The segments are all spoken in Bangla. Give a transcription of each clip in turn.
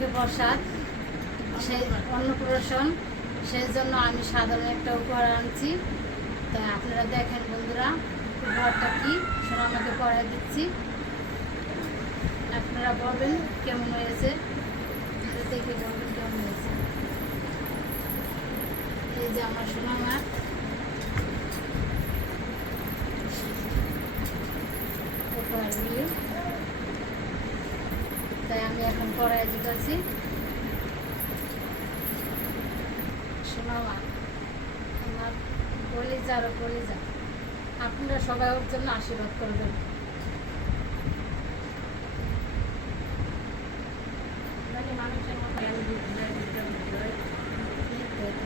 মুখে প্রসাদ, সেই অন্নপ্রাশন, সেই জন্য আমি সাধারণ একটা উপহার আনছি। তাই আপনারা দেখেন বন্ধুরা, উপহারটা কি সেটা আমাকে পড়াই দিচ্ছি। আপনারা বলবেন কেমন হয়েছে, দেখে বলবেন কেমন হয়েছে। এই যে আমার সোনা মা, উপহারগুলি। তাই আমি এখন পড়াই দিতেছি। সোনা মা, আমার কলিজা আর কলিজা, আপনারা সবাই ওর জন্য আশীর্বাদ করবেন।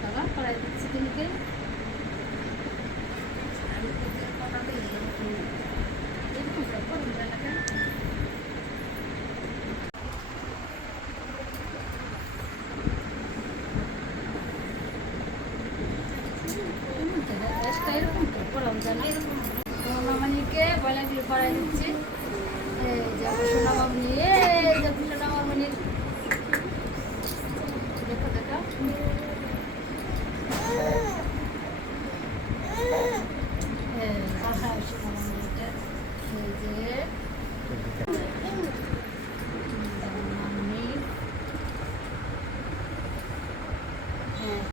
বাবা পড়াই দিচ্ছি তিনকে। এরকম তো পড়াও জানা, মামানিকে বলে দিয়ে পড়াই দিচ্ছি। এই যে সোনা মামনি, এই যে